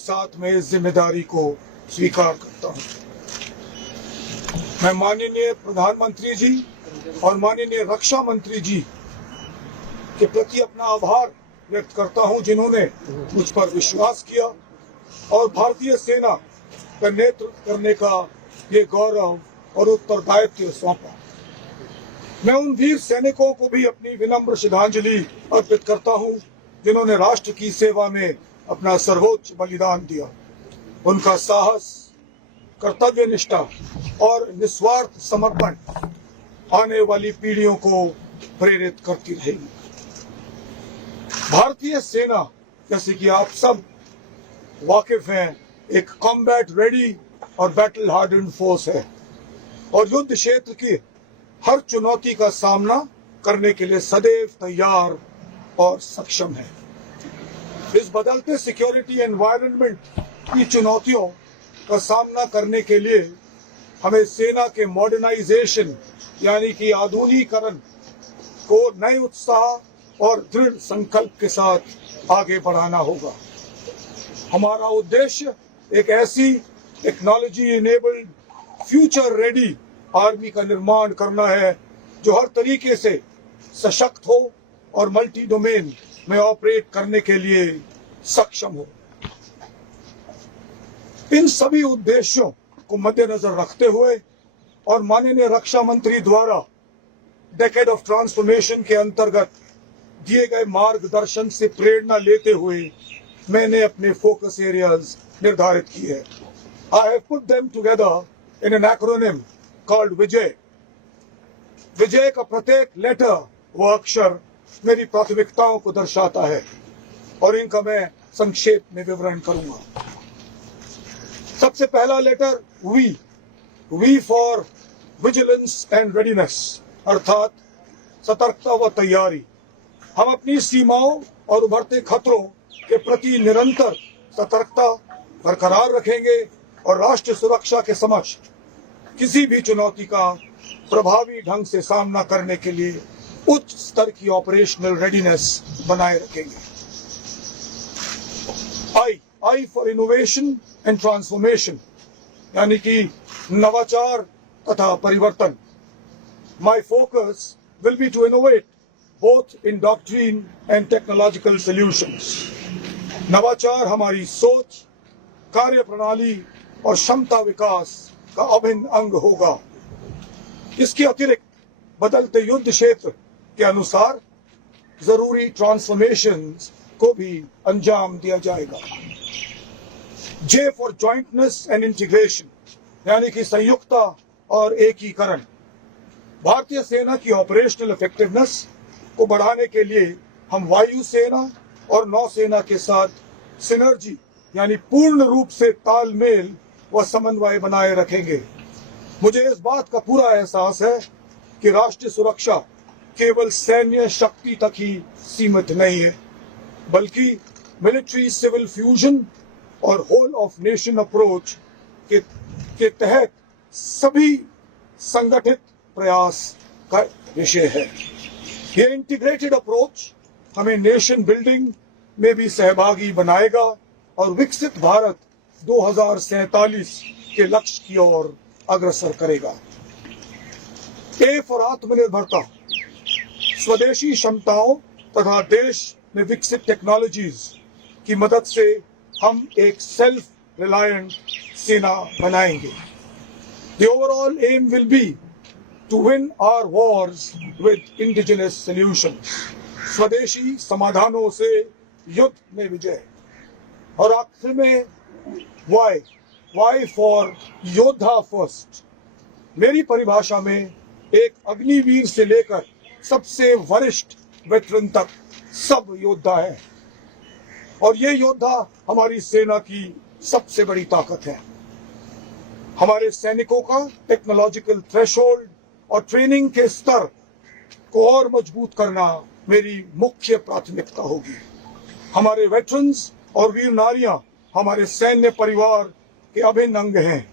साथ मैं इस जिम्मेदारी को स्वीकार करता हूं। मैं माननीय प्रधानमंत्री जी और माननीय रक्षा मंत्री जी के प्रति अपना आभार व्यक्त करता हूं, जिन्होंने मुझ पर विश्वास किया और भारतीय सेना का नेतृत्व करने का ये गौरव और उत्तरदायित्व सौंपा। मैं उन वीर सैनिकों को भी अपनी विनम्र श्रद्धांजलि अर्पित करता हूं, जिन्होंने राष्ट्र की सेवा में अपना सर्वोच्च बलिदान दिया। उनका साहस, कर्तव्य निष्ठा और निस्वार्थ समर्पण आने वाली पीढ़ियों को प्रेरित करती रहेगी। भारतीय सेना, जैसे कि आप सब वाकिफ हैं, एक कॉम्बैट रेडी और बैटल हार्डन्ड फोर्स है और युद्ध क्षेत्र की हर चुनौती का सामना करने के लिए सदैव तैयार और सक्षम है। इस बदलते सिक्योरिटी एनवायरनमेंट की चुनौतियों का सामना करने के लिए हमें सेना के मॉडर्नाइजेशन यानी कि आधुनिकीकरण को नए उत्साह और दृढ़ संकल्प के साथ आगे बढ़ाना होगा। हमारा उद्देश्य एक ऐसी technology enabled future ready army का निर्माण करना है जो हर तरीके से सशक्त हो और मल्टी डोमेन में ऑपरेट करने के लिए सक्षम हो। इन सभी उद्देश्यों को मद्देनजर रखते हुए और माननीय रक्षा मंत्री द्वारा डेकेड ऑफ ट्रांसफॉर्मेशन के अंतर्गत दिए गए मार्गदर्शन से प्रेरणा लेते हुए मैंने अपने फोकस एरियाज निर्धारित किए हैं। I have put them together in an acronym called विजय। विजय का प्रत्येक लेटर व अक्षर मेरी प्राथमिकताओं को दर्शाता है और इनका मैं संक्षेप में विवरण करूंगा। सबसे पहला letter V for vigilance and readiness, अर्थात सतर्कता व तैयारी। हम अपनी सीमाओं और उभरते खतरों के प्रति निरंतर सतर्कता बरकरार रखेंगे और राष्ट्र सुरक्षा के समक्ष किसी भी चुनौती का प्रभावी ढंग से सामना करने के लिए उच्च स्तर की ऑपरेशनल रेडीनेस बनाए रखेंगे। I for innovation and transformation, यानी कि नवाचार तथा परिवर्तन। My focus will be to innovate both in doctrine and technological solutions. नवाचार हमारी सोच, कार्य प्रणाली और क्षमता विकास का अभिन्न अंग होगा। इसके अतिरिक्त बदलते युद्ध क्षेत्र के अनुसार जरूरी ट्रांसफॉर्मेशंस को भी अंजाम दिया जाएगा। J for jointness and integration, यानी कि संयुक्ता और एकीकरण। भारतीय सेना की ऑपरेशनल इफेक्टिवनेस को बढ़ाने के लिए हम वायु सेना और नौसेना के साथ सिनर्जी यानी पूर्ण रूप से तालमेल व समन्वय बनाए रखेंगे। मुझे इस बात का पूरा एहसास है कि राष्ट्रीय सुरक्षा केवल सैन्य शक्ति तक ही सीमित नहीं है, बल्कि मिलिट्री सिविल फ्यूजन और होल ऑफ नेशन अप्रोच के तहत सभी संगठित प्रयास का विषय है। ये इंटीग्रेटेड अप्रोच हमें नेशन बिल्डिंग में भी सहभागी बनाएगा और विकसित भारत 2047 के लक्ष्य की ओर अग्रसर करेगा। ए फॉर आत्मनिर्भरता, स्वदेशी क्षमताओं तथा देश में विकसित टेक्नोलॉजीज की मदद से हम एक सेल्फ रिलायंट सेना बनाएंगे। The overall aim will be to win our wars with indigenous solutions. स्वदेशी समाधानों से युद्ध में विजय। और आखिर में वाई फॉर योद्धा फर्स्ट। मेरी परिभाषा में एक अग्निवीर से लेकर सबसे वरिष्ठ वेटरन तक सब योद्धा है और ये योद्धा हमारी सेना की सबसे बड़ी ताकत है। हमारे सैनिकों का टेक्नोलॉजिकल थ्रेशोल्ड और ट्रेनिंग के स्तर को और मजबूत करना मेरी मुख्य प्राथमिकता होगी। हमारे वेटरन्स और वीर नारियां हमारे सैन्य परिवार के अभिन्न अंग हैं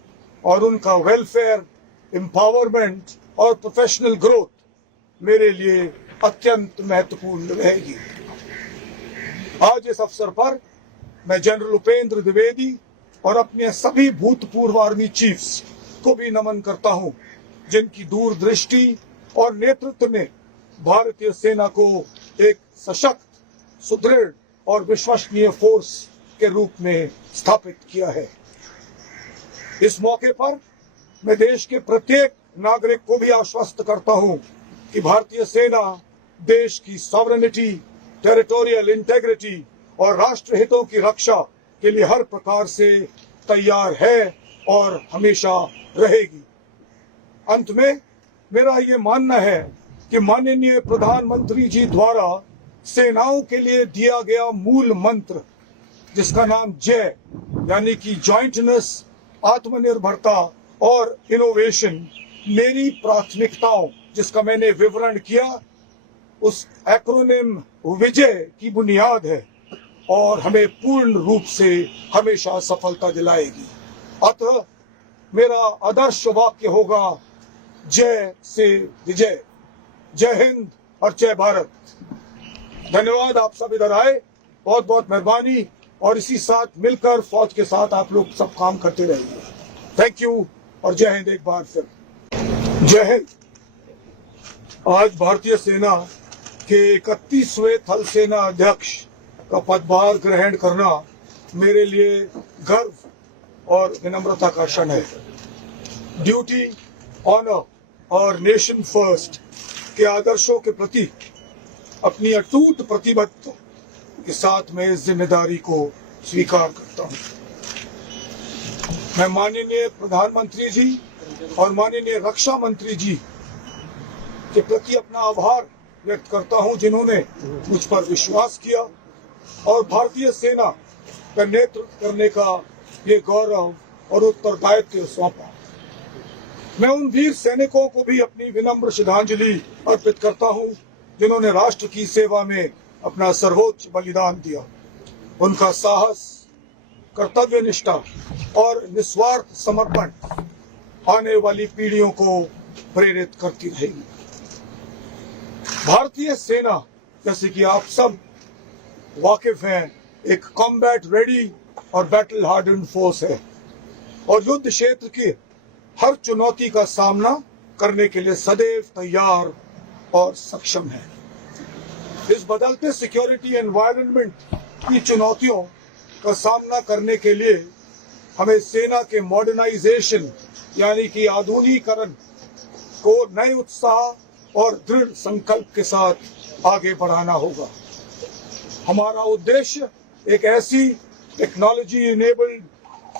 और उनका वेलफेयर, एम्पावरमेंट और प्रोफेशनल ग्रोथ मेरे लिए अत्यंत महत्वपूर्ण रहेगी। आज इस अवसर पर मैं जनरल उपेंद्र द्विवेदी और अपने सभी भूतपूर्व आर्मी चीफ्स को भी नमन करता हूं, जिनकी दूरदृष्टि और नेतृत्व ने भारतीय सेना को एक सशक्त, सुदृढ़ और विश्वसनीय फोर्स के रूप में स्थापित किया है। इस मौके पर मैं देश के प्रत्येक नागरिक को भी आश्वस्त करता हूं कि भारतीय सेना देश की सॉवरेनिटी, टेरिटोरियल इंटेग्रिटी और राष्ट्र हितों की रक्षा के लिए हर प्रकार से तैयार है और हमेशा रहेगी। अंत में मेरा ये मानना है कि माननीय प्रधानमंत्री जी द्वारा सेनाओं के लिए दिया गया मूल मंत्र, जिसका नाम जय यानी कि जॉइंटनेस, आत्मनिर्भरता और इनोवेशन, मेरी प्राथमिकताओं जिसका मैंने विवरण किया, उस एक्रोनिम विजय की बुनियाद है और हमें पूर्ण रूप से हमेशा सफलता दिलाएगी। अतः मेरा आदर्श वाक्य होगा, जय से विजय। जय हिंद और जय भारत। धन्यवाद, आप सब इधर आए, बहुत बहुत मेहरबानी। और इसी साथ मिलकर फौज के साथ आप लोग सब काम करते रहिए। थैंक यू और जय हिंद। एक बार फिर जय हिंद। आज भारतीय सेना के 31वें थल सेना अध्यक्ष का पदभार ग्रहण करना मेरे लिए गर्व और विनम्रता का क्षण है। ड्यूटी, ऑनर और नेशन फर्स्ट के आदर्शों के प्रति अपनी अटूट प्रतिबद्धता के साथ मैं इस जिम्मेदारी को स्वीकार करता हूं। मैं माननीय प्रधानमंत्री जी और माननीय रक्षा मंत्री जी के प्रति अपना आभार व्यक्त करता हूं, जिन्होंने मुझ पर विश्वास किया और भारतीय सेना का नेतृत्व करने का ये गौरव और उत्तरदायित्व सौंपा। मैं उन वीर सैनिकों को भी अपनी विनम्र श्रद्धांजलि अर्पित करता हूं, जिन्होंने राष्ट्र की सेवा में अपना सर्वोच्च बलिदान दिया। उनका साहस, कर्तव्य निष्ठा और निस्वार्थ समर्पण आने वाली पीढ़ियों को प्रेरित करती रहेगी। भारतीय सेना, जैसे कि आप सब वाकिफ हैं, एक कॉम्बैट रेडी और बैटल हार्डन फोर्स है और युद्ध क्षेत्र की हर चुनौती का सामना करने के लिए सदैव तैयार और सक्षम है। इस बदलते सिक्योरिटी एनवायरनमेंट की चुनौतियों का सामना करने के लिए हमें सेना के मॉडर्नाइजेशन यानी कि आधुनिकीकरण को नए उत्साह और दृढ़ संकल्प के साथ आगे बढ़ाना होगा। हमारा उद्देश्य एक ऐसी technology enabled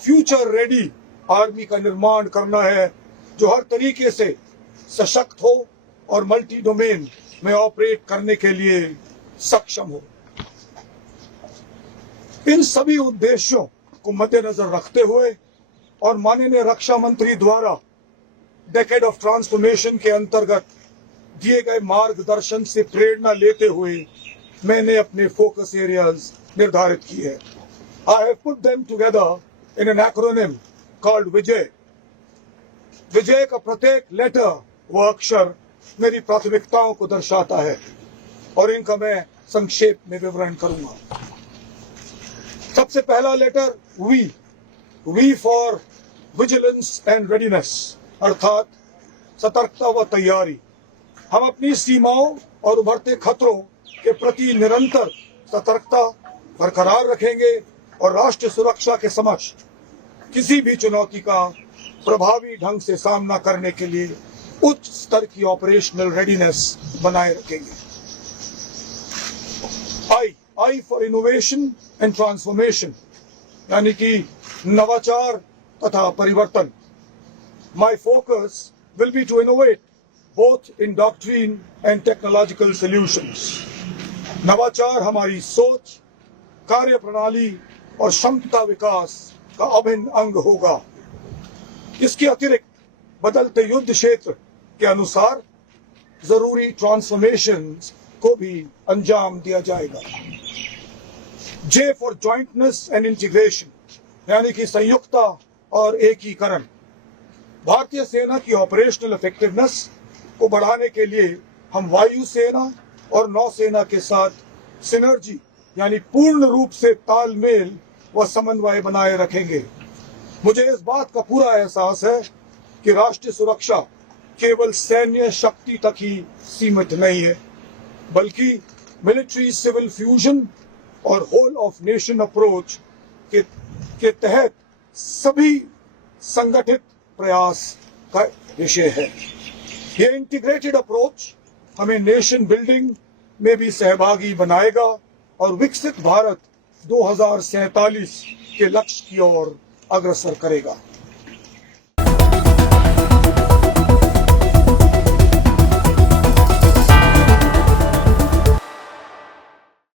future ready army का निर्माण करना है जो हर तरीके से सशक्त हो और मल्टी डोमेन में ऑपरेट करने के लिए सक्षम हो। इन सभी उद्देश्यों को मद्देनजर रखते हुए और माननीय रक्षा मंत्री द्वारा डेकेड ऑफ ट्रांसफॉर्मेशन के अंतर्गत दिए गए मार्गदर्शन से प्रेरणा लेते हुए मैंने अपने फोकस एरियाज निर्धारित किए हैं। I have put them together in an acronym called विजय। विजय का प्रत्येक लेटर व अक्षर मेरी प्राथमिकताओं को दर्शाता है और इनका मैं संक्षेप में विवरण करूंगा। सबसे पहला letter V for vigilance and readiness, अर्थात सतर्कता व तैयारी। हम अपनी सीमाओं और उभरते खतरों के प्रति निरंतर सतर्कता बरकरार रखेंगे और राष्ट्र सुरक्षा के समक्ष किसी भी चुनौती का प्रभावी ढंग से सामना करने के लिए उच्च स्तर की ऑपरेशनल रेडीनेस बनाए रखेंगे। I for innovation and transformation, यानी कि नवाचार तथा परिवर्तन। My focus will be to innovate both in doctrine and technological solutions. नवाचार हमारी सोच, कार्य प्रणाली और क्षमता विकास का अभिन्न अंग होगा। इसके अतिरिक्त बदलते युद्ध क्षेत्र के अनुसार जरूरी ट्रांसफॉर्मेशंस को भी अंजाम दिया जाएगा। J for jointness and integration, यानी कि संयुक्ता और एकीकरण। भारतीय सेना की ऑपरेशनल इफेक्टिवनेस को बढ़ाने के लिए हम वायु सेना और नौसेना के साथ सिनर्जी यानी पूर्ण रूप से तालमेल व समन्वय बनाए रखेंगे। मुझे इस बात का पूरा एहसास है कि राष्ट्रीय सुरक्षा केवल सैन्य शक्ति तक ही सीमित नहीं है, बल्कि मिलिट्री सिविल फ्यूजन और होल ऑफ नेशन अप्रोच के तहत सभी संगठित प्रयास का विषय है। ये इंटीग्रेटेड अप्रोच हमें नेशन बिल्डिंग में भी सहभागी बनाएगा और विकसित भारत 2047 के लक्ष्य की ओर अग्रसर करेगा।